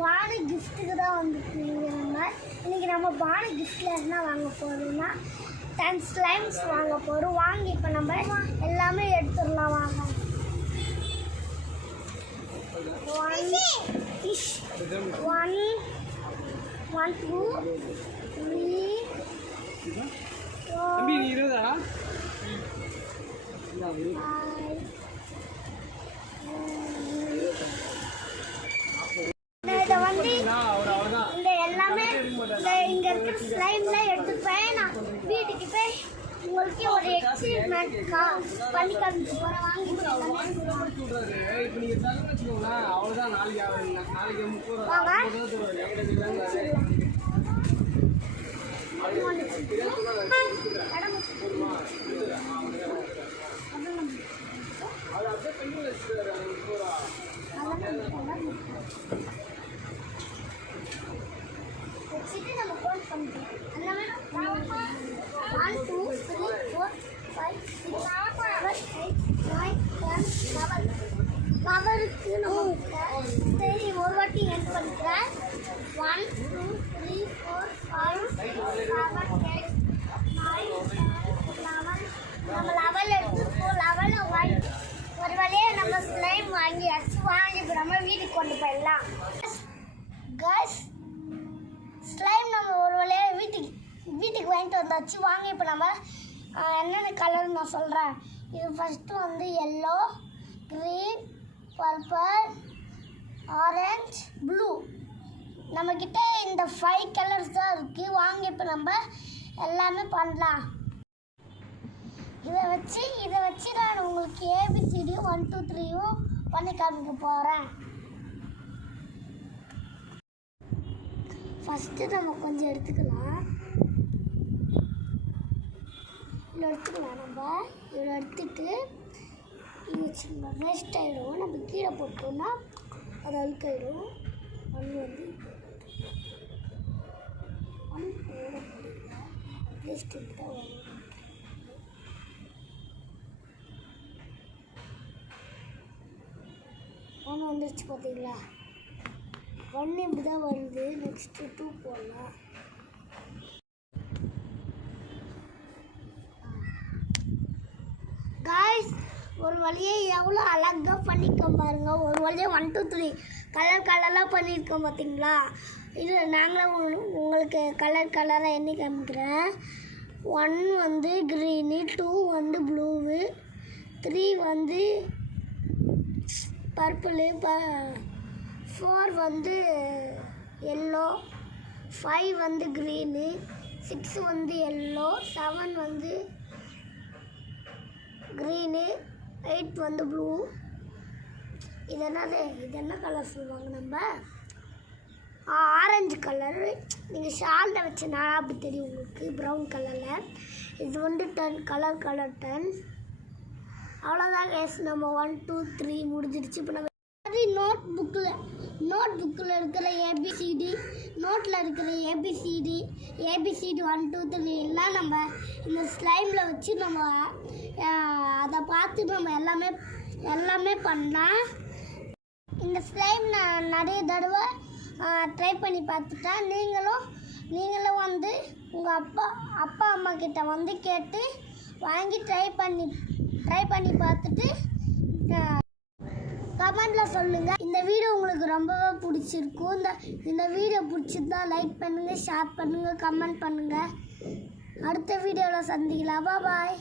பானு கிஃப்ட்டுக்கு தான் வந்துருக்கீங்க. இன்றைக்கி நம்ம பானு கிஃப்ட்டில் என்ன வாங்க போகிறோம்னா 10 ஸ்லைம்ஸ் வாங்க போகிறோம். வாங்கி இப்போ நம்ம எல்லாமே எடுத்துடலாம். வாங்க. 1 fish 1 2 3 இதை வந்து இந்த எல்லாமே இங்கே இருக்கிற ஸ்லைம்லாம் எடுத்துப்பேன். நான் வீட்டுக்கு போய் உங்களுக்கு ஒரு எக்ஸ்பீரிமெண்ட் பண்ணி காமிச்சு போகிறேன். வாங்கி வச்சுட்டு நம்ம கவுண்ட் பண்ணிக்கலாம். எல்லாமே 1 2 3 4 5 6 7 8 9 10 11 பவருக்கு நம்ம சரி ஒரு வாட்டி எண்ட் பண்ணிக்கிறேன். 1 2 3 4 5 6 7 8 9 10 11 நம்ம லெவல் எடுத்துருக்கோம். லெவலில் ஒரு வழியே நம்ம ஸ்லைம் வாங்கியாச்சு. வாங்கி நம்ம வீட்டுக்கு கொண்டு போயிடலாம். கேஸ் ஸ்லைம் நம்ம ஒரு வழியாக வீட்டுக்கு வாங்கிட்டு வந்தாச்சு. வாங்க இப்போ நம்ம என்னென்ன கலர் நான் சொல்கிறேன். இது ஃபஸ்ட்டு வந்து yellow, green, purple, orange, blue. நம்மக்கிட்ட இந்த 5 கலர்ஸ் தான் இருக்குது. வாங்க இப்போ நம்ம எல்லாமே பண்ணலாம். இதை வச்சு நான் உங்களுக்கு ABCD 1 2 3யும் பண்ணி காமிக்க போகிறேன். ஃபஸ்ட்டு நம்ம கொஞ்சம் எடுத்துக்கலாம். இவ்வளோ எடுத்துக்கலாம். நம்ம இவ்வளோ எடுத்துட்டு இது வச்சுக்கலாம். வேஸ்ட் ஆகிடும். நம்ம கீழே போட்டோம்னா அது அழுக்காயிடும். ஒன்று வந்து வேஸ்ட் தான் வரும். ஒன்று வந்துருச்சு பார்த்தீங்களா? 1 இப்படி தான் வருது. நெக்ஸ்ட்டு 2 போடலாம். காய்ஸ் ஒரு வழியே எவ்வளோ அழகாக பண்ணியிருக்கோம் பாருங்கள். ஒரு வழியே 1 2 3 கலராக பண்ணியிருக்கோம் பார்த்தீங்களா? இது நாங்களும் உங்களுக்கு கலராக எண்ணி காமிக்கிறேன். 1 வந்து க்ரீனு, 2 வந்து ப்ளூவு, 3 வந்து பர்பிளு, 4 வந்து எல்லோ, 5 வந்து க்ரீனு, 6 வந்து எல்லோ, 7 வந்து க்ரீனு, 8 வந்து ப்ளூ. இது என்ன கலர் சொல்லுவாங்க? நம்ம ஆரஞ்சு கலரு. நீங்கள் ஷாலில் வச்சனால அப்படி தெரியும் உங்களுக்கு, ப்ரௌன் கலரில். இது வந்து 10 கலர் 10. அவ்வளோதான் கேஸ். நம்ம 1 2 3 முடிஞ்சிடுச்சு. இப்போ நம்ம நோட் புக்கில் இருக்கிற ABCD, நோட்டில் இருக்கிற ABCD 1 2 3 எல்லாம் நம்ம இந்த ஸ்லைமில் வச்சு நம்ம அதை பார்த்து நம்ம எல்லாமே பண்ணலாம். இந்த ஸ்லைம் நான் நிறைய தடவை ட்ரை பண்ணி பார்த்துட்டேன். நீங்களும் வந்து உங்கள் அப்பா அம்மா கிட்ட வந்து கேட்டு வாங்கி ட்ரை பண்ணி பார்த்துட்டு கமெண்டில் சொல்லுங்கள். இந்த வீடியோ உங்களுக்கு ரொம்பவே பிடிச்சிருக்கும். இந்த வீடியோ பிடிச்சிருந்தா லைக் பண்ணுங்கள், ஷேர் பண்ணுங்கள், கமெண்ட் பண்ணுங்கள். அடுத்த வீடியோவில் சந்திக்கலாம். பாய்.